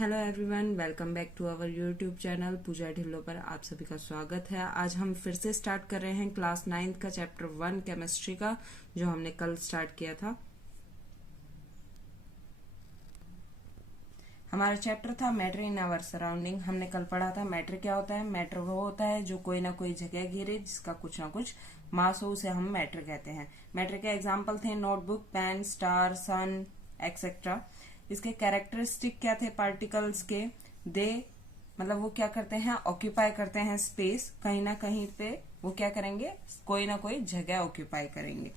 Hello everyone, welcome back to our YouTube channel Pooja Dhillon पर आप सभी का स्वागत है। आज हम फिर से स्टार्ट कर रहे हैं क्लास 9 का चैप्टर 1 केमिस्ट्री का, जो हमने कल स्टार्ट किया था। हमारा चैप्टर था मैटर इन आवर सराउंडिंग। हमने कल पढ़ा था मैटर क्या होता है। मैटर वो होता है जो कोई ना कोई जगह घेरे, जिसका कुछ ना कुछ मास हो, उसे हम मैटर कहते हैं। मैटर के एग्जाम्पल थे नोटबुक, पेन, स्टार, सन एक्सेट्रा। इसके कैरेक्टरिस्टिक क्या थे पार्टिकल्स के? दे मतलब वो क्या करते हैं, ऑक्यूपाई करते हैं स्पेस। कहीं ना कहीं पे वो क्या करेंगे, कोई ना कोई जगह ऑक्यूपाई करेंगे।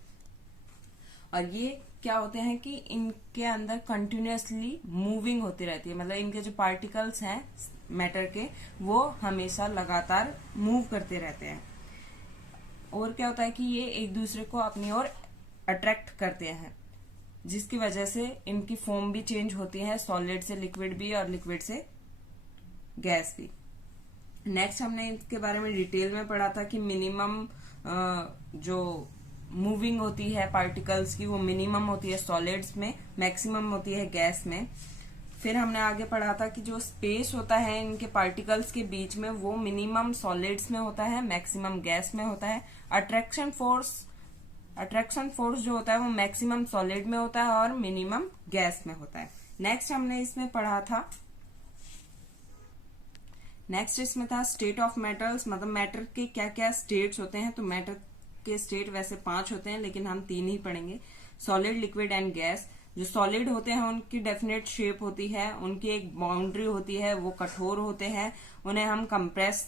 और ये क्या होते हैं कि इनके अंदर कंटिन्यूअसली मूविंग होती रहती है, मतलब इनके जो पार्टिकल्स हैं मैटर के, वो हमेशा लगातार मूव करते रहते हैं। और क्या होता है कि ये एक दूसरे को अपनी ओर अट्रैक्ट करते हैं, जिसकी वजह से इनकी फॉर्म भी चेंज होती है, सॉलिड से लिक्विड भी और लिक्विड से गैस भी। नेक्स्ट हमने इसके बारे में डिटेल में पढ़ा था कि मिनिमम जो मूविंग होती है पार्टिकल्स की, वो मिनिमम होती है सॉलिड्स में, मैक्सिमम होती है गैस में। फिर हमने आगे पढ़ा था कि जो स्पेस होता है इनके पार्टिकल्स के बीच में, वो मिनिमम सॉलिड्स में होता है, मैक्सिमम गैस में होता है। अट्रैक्शन फोर्स जो होता है वो मैक्सिमम सॉलिड में होता है और मिनिमम गैस में होता है। नेक्स्ट हमने इसमें पढ़ा था, नेक्स्ट इसमें था स्टेट ऑफ मेटल्स, मतलब मैटर के क्या क्या स्टेट्स होते हैं। तो मैटर के स्टेट वैसे 5 होते हैं, लेकिन हम 3 ही पढ़ेंगे, सॉलिड, लिक्विड एंड गैस। जो सॉलिड होते हैं उनकी डेफिनेट शेप होती है, उनकी एक बाउंड्री होती है, वो कठोर होते हैं, उन्हें हम कंप्रेस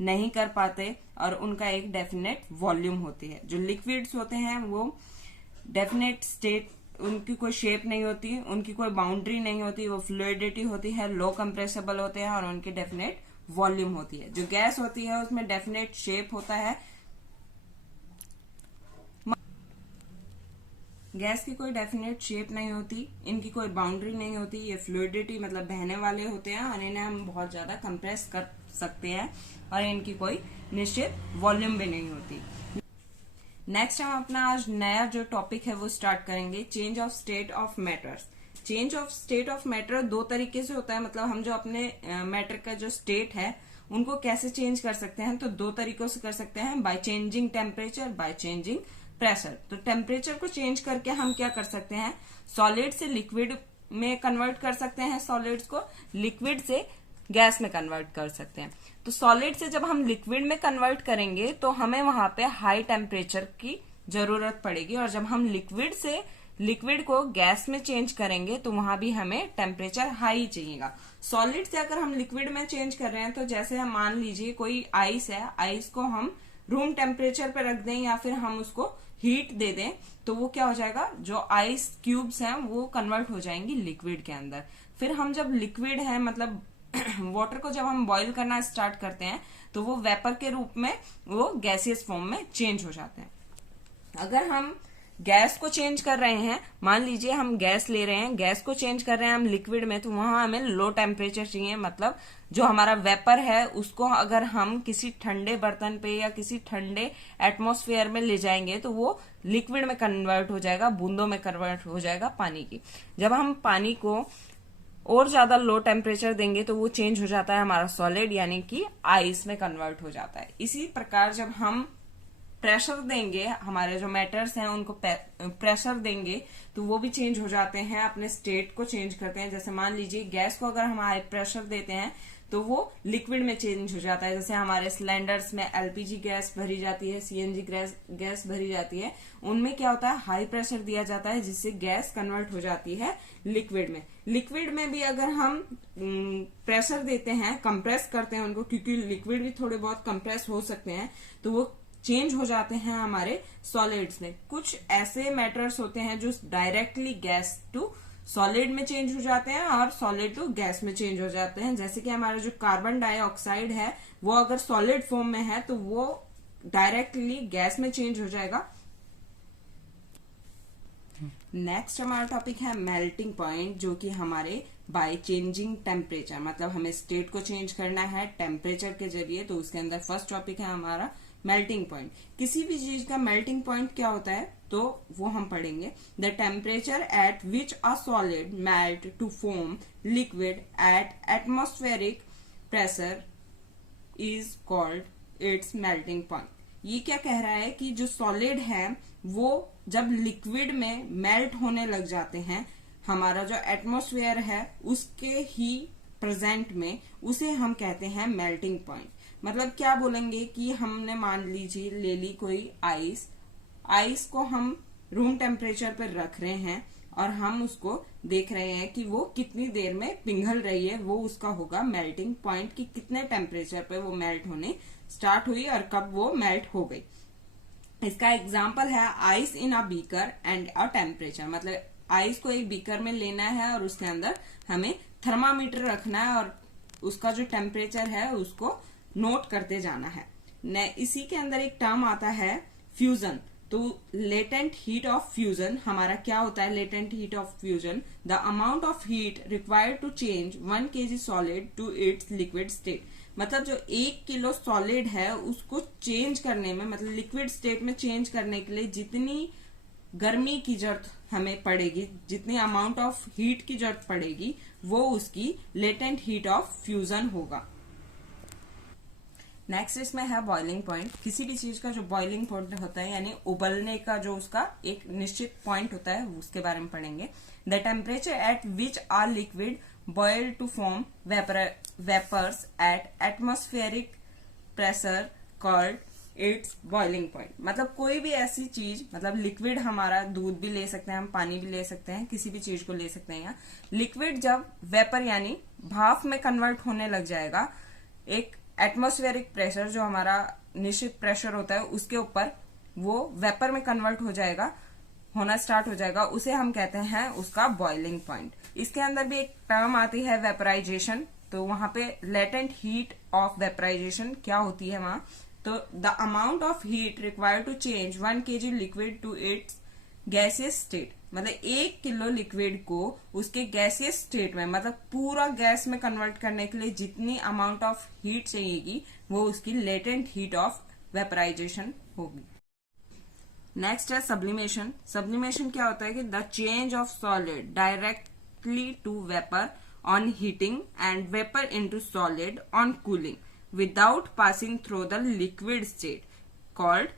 नहीं कर पाते, और उनका एक डेफिनेट वॉल्यूम होती है। जो लिक्विड्स होते हैं वो डेफिनेट स्टेट, उनकी कोई शेप नहीं होती, उनकी कोई बाउंड्री नहीं होती, वो फ्लूइडिटी होती है, लो कंप्रेसिबल होते हैं और उनकी डेफिनेट वॉल्यूम होती है। जो गैस होती है उसमें डेफिनेट शेप होता है, गैस की कोई डेफिनेट शेप नहीं होती, इनकी कोई बाउंड्री नहीं होती, ये फ्लूइडिटी मतलब बहने वाले होते हैं और इन्हें हम बहुत ज्यादा कंप्रेस कर सकते हैं, और इनकी कोई निश्चित वॉल्यूम भी नहीं होती। नेक्स्ट हम अपना आज नया जो टॉपिक है वो स्टार्ट करेंगे, change of state of matters. Change of state of matter 2 तरीके से होता है, मतलब हम जो अपने मैटर का जो स्टेट है उनको कैसे चेंज कर सकते हैं, तो 2 तरीकों से कर सकते हैं, by changing temperature, by changing pressure. तो टेम्परेचर को चेंज करके हम क्या कर सकते हैं, सॉलिड से लिक्विड में कन्वर्ट कर सकते हैं, सॉलिड्स को लिक्विड से गैस में कन्वर्ट कर सकते हैं। तो सॉलिड से जब हम लिक्विड में कन्वर्ट करेंगे तो हमें वहां पे हाई टेम्परेचर की जरूरत पड़ेगी, और जब हम लिक्विड से लिक्विड को गैस में चेंज करेंगे तो वहां भी हमें टेम्परेचर हाई चाहिएगा। सॉलिड से अगर हम लिक्विड में चेंज कर रहे हैं, तो जैसे हम मान लीजिए कोई आइस है, आइस को हम रूम टेम्परेचर पर रख दें या फिर हम उसको हीट दे दें, तो वो क्या हो जाएगा, जो आइस क्यूब्स हैं वो कन्वर्ट हो जाएंगी लिक्विड के अंदर। फिर हम जब लिक्विड है मतलब वाटर को जब हम बॉईल करना स्टार्ट करते हैं तो वो वेपर के रूप में वो गैसियस फॉर्म में चेंज हो जाते हैं। अगर हम गैस को चेंज कर रहे हैं, मान लीजिए हम गैस ले रहे हैं, गैस को चेंज कर रहे हैं हम लिक्विड में, तो वहां हमें लो टेम्परेचर चाहिए, मतलब जो हमारा वेपर है उसको अगर हम किसी ठंडे बर्तन पे या किसी ठंडे एटमॉस्फेयर में ले जाएंगे तो वो लिक्विड में कन्वर्ट हो जाएगा, बूंदों में कन्वर्ट हो जाएगा पानी की। जब हम पानी को और ज्यादा लो टेम्परेचर देंगे तो वो चेंज हो जाता है हमारा सॉलिड, यानी कि आइस में कन्वर्ट हो जाता है। इसी प्रकार जब हम प्रेशर देंगे, हमारे जो मैटर्स हैं उनको प्रेशर देंगे तो वो भी चेंज हो जाते हैं, अपने स्टेट को चेंज करते हैं। जैसे मान लीजिए गैस को अगर हम हाई प्रेशर देते हैं तो वो लिक्विड में चेंज हो जाता है। जैसे हमारे सिलेंडर्स में एलपीजी गैस भरी जाती है, सीएनजी गैस भरी जाती है, उनमें क्या होता है, हाई प्रेशर दिया जाता है, जिससे गैस कन्वर्ट हो जाती है लिक्विड में। लिक्विड में भी अगर हम प्रेशर देते हैं, कंप्रेस करते हैं उनको, क्योंकि लिक्विड भी थोड़े बहुत कंप्रेस हो सकते हैं, तो वो चेंज हो जाते हैं हमारे सॉलिड्स में। कुछ ऐसे मैटर्स होते हैं जो डायरेक्टली गैस टू सॉलिड में चेंज हो जाते हैं और सॉलिड टू गैस में चेंज हो जाते हैं। जैसे कि हमारा जो कार्बन डाइऑक्साइड है वो अगर सॉलिड फॉर्म में है तो वो डायरेक्टली गैस में चेंज हो जाएगा। नेक्स्ट हमारा टॉपिक है मेल्टिंग पॉइंट, जो कि हमारे बाय चेंजिंग टेम्परेचर, मतलब हमें स्टेट को चेंज करना है टेम्परेचर के जरिए, तो उसके अंदर फर्स्ट टॉपिक है हमारा मेल्टिंग पॉइंट। किसी भी चीज का मेल्टिंग पॉइंट क्या होता है, तो वो हम पढ़ेंगे। The temperature at which a solid melt to form liquid at atmospheric pressure is called its melting point. ये क्या कह रहा है कि जो सॉलिड है वो जब लिक्विड में मेल्ट होने लग जाते हैं, हमारा जो एटमॉस्फेयर है उसके ही प्रेजेंट में, उसे हम कहते हैं मेल्टिंग पॉइंट। मतलब क्या बोलेंगे कि हमने मान लीजिए ले ली कोई आइस को हम रूम टेम्परेचर पर रख रहे हैं और हम उसको देख रहे हैं कि वो कितनी देर में पिघल रही है, वो उसका होगा मेल्टिंग पॉइंट कि कितने टेम्परेचर पे वो मेल्ट होने स्टार्ट हुई और कब वो मेल्ट हो गई। इसका एग्जाम्पल है ice in a beaker and a temperature. मतलब आइस को एक बीकर में लेना है और उसके अंदर हमें थर्मामीटर रखना है और उसका जो टेम्परेचर है उसको नोट करते जाना है। इसी के अंदर एक टर्म आता है फ्यूजन। तो लेटेंट हीट ऑफ फ्यूजन हमारा क्या होता है? Latent heat of fusion the amount of heat required to change 1 kg solid to its liquid state. मतलब जो 1 किलो सॉलिड है उसको चेंज करने में, मतलब लिक्विड स्टेट में चेंज करने के लिए जितनी गर्मी की जरूरत हमें पड़ेगी, जितनी अमाउंट ऑफ हीट की जरूरत पड़ेगी, वो उसकी लेटेंट हीट ऑफ फ्यूजन होगा। नेक्स्ट इसमें है बॉइलिंग पॉइंट। किसी भी चीज का जो बॉइलिंग पॉइंट होता है यानी उबलने का जो उसका एक निश्चित पॉइंट होता है, उसके बारे में पढ़ेंगे। The temperature at which a liquid boil to form vapours at atmospheric pressure called its boiling point. मतलब कोई भी ऐसी चीज, मतलब लिक्विड हमारा दूध भी ले सकते हैं हम, पानी भी ले सकते हैं, किसी भी चीज को ले सकते हैं। यहाँ लिक्विड जब वेपर यानी भाप में कन्वर्ट होने लग जाएगा, एक एटमॉस्फेरिक प्रेशर जो हमारा निश्चित प्रेशर होता है उसके ऊपर वो वेपर में कन्वर्ट हो जाएगा, होना स्टार्ट हो जाएगा, उसे हम कहते हैं उसका बॉइलिंग पॉइंट। इसके अंदर भी एक टर्म आती है वेपराइजेशन। तो वहां पे लेटेंट हीट ऑफ वेपराइजेशन क्या होती है वहां? तो the amount of heat required to change 1 kg liquid to its gaseous state. मतलब 1 किलो लिक्विड को उसके गैसियस स्टेट में, मतलब पूरा गैस में कन्वर्ट करने के लिए जितनी अमाउंट ऑफ हीट चाहिएगी वो उसकी लेटेंट हीट ऑफ वेपराइजेशन होगी। नेक्स्ट है सब्लिमेशन। सब्लिमेशन क्या होता है कि the change of solid directly to vapour on heating and vapour into solid on cooling without passing through the liquid state called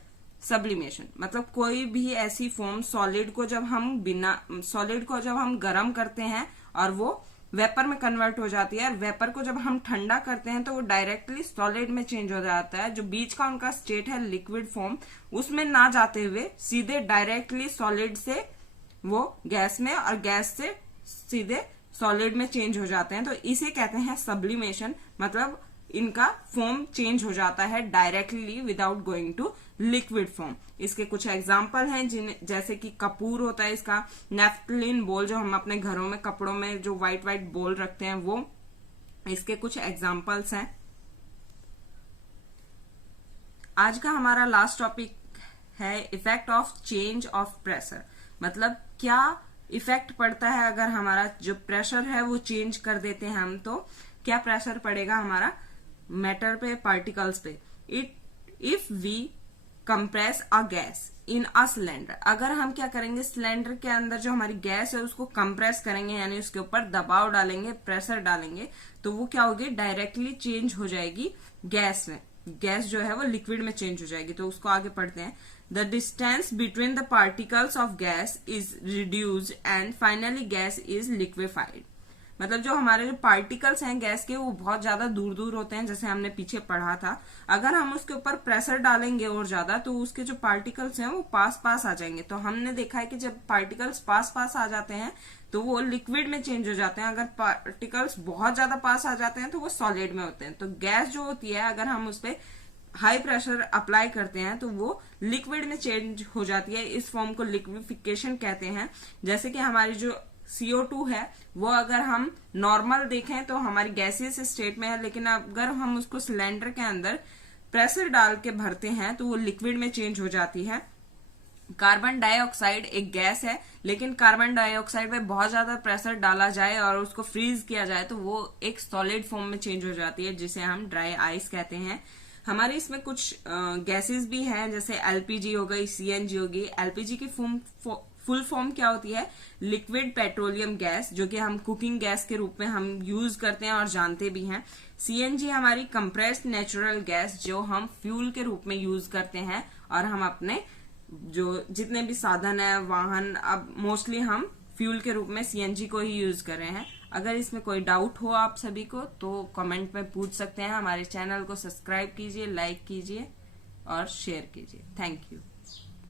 sublimation. मतलब कोई भी ऐसी फॉर्म सॉलिड को जब हम गर्म करते हैं और वो वेपर में कन्वर्ट हो जाती है, और वेपर को जब हम ठंडा करते हैं तो वो डायरेक्टली सॉलिड में चेंज हो जाता है। जो बीच का उनका स्टेट है लिक्विड फॉर्म, उसमें ना जाते हुए सीधे डायरेक्टली सॉलिड से वो गैस में और गैस से सीधे सॉलिड में चेंज हो जाते हैं। तो इसे कहते हैं सब्लिमेशन। मतलब इनका फॉर्म चेंज हो जाता है directly without going to liquid form. इसके कुछ एग्जाम्पल हैं जैसे कि कपूर होता है, इसका नेफ्थलीन बोल जो हम अपने घरों में कपड़ों में जो व्हाइट व्हाइट बोल रखते हैं, वो इसके कुछ एग्जाम्पल्स हैं। आज का हमारा लास्ट टॉपिक है effect of change of pressure. मतलब क्या इफेक्ट पड़ता है अगर हमारा जो प्रेशर है वो चेंज कर देते हैं हम, तो क्या प्रेशर पड़ेगा हमारा मैटर पे, पार्टिकल्स पे। If we compress a gas in a cylinder. अगर हम क्या करेंगे, सिलेंडर के अंदर जो हमारी गैस है उसको कंप्रेस करेंगे, यानी उसके ऊपर दबाव डालेंगे, प्रेशर डालेंगे, तो वो क्या होगी, डायरेक्टली चेंज हो जाएगी गैस में। गैस जो है वो लिक्विड में चेंज हो जाएगी। तो उसको आगे पढ़ते हैं। The distance between the particles of gas is reduced and finally gas is liquefied. मतलब जो हमारे जो पार्टिकल्स हैं गैस के वो बहुत ज्यादा दूर दूर होते हैं, जैसे हमने पीछे पढ़ा था। अगर हम उसके ऊपर प्रेशर डालेंगे और ज्यादा, तो उसके जो पार्टिकल्स हैं वो पास पास आ जाएंगे। तो हमने देखा है कि जब पार्टिकल्स पास पास आ जाते हैं तो वो लिक्विड में चेंज हो जाते हैं। अगर पार्टिकल्स बहुत ज्यादा पास आ जाते हैं तो वो सॉलिड में होते हैं। तो गैस जो होती है, अगर हम उस पर हाई प्रेशर अप्लाई करते हैं तो वो लिक्विड में चेंज हो जाती है। इस फॉर्म को लिक्विफिकेशन कहते हैं। जैसे कि हमारी जो CO2 है वो अगर हम नॉर्मल देखें तो हमारी गैसियस स्टेट में है, लेकिन अगर हम उसको सिलेंडर के अंदर प्रेशर डाल के भरते हैं तो वो लिक्विड में चेंज हो जाती है। कार्बन डाइऑक्साइड एक गैस है, लेकिन कार्बन डाइऑक्साइड पे बहुत ज्यादा प्रेशर डाला जाए और उसको फ्रीज किया जाए तो वो एक सॉलिड फॉर्म में चेंज हो जाती है, जिसे हम ड्राई आइस कहते हैं। हमारे इसमें कुछ गैसेस भी हैं, जैसे एलपीजी हो गई, सीएनजी होगी। एलपीजी की फुल फॉर्म क्या होती है? लिक्विड पेट्रोलियम गैस, जो कि हम कुकिंग गैस के रूप में हम यूज करते हैं और जानते भी हैं। सीएनजी हमारी कंप्रेस्ड नेचुरल गैस, जो हम फ्यूल के रूप में यूज करते हैं और हम अपने जो जितने भी साधन है, वाहन, अब मोस्टली हम फ्यूल के रूप में सीएनजी को ही यूज कर रहे हैं। अगर इसमें कोई डाउट हो आप सभी को तो कमेंट में पूछ सकते हैं। हमारे चैनल को सब्सक्राइब कीजिए, लाइक कीजिए और शेयर कीजिए। Thank you.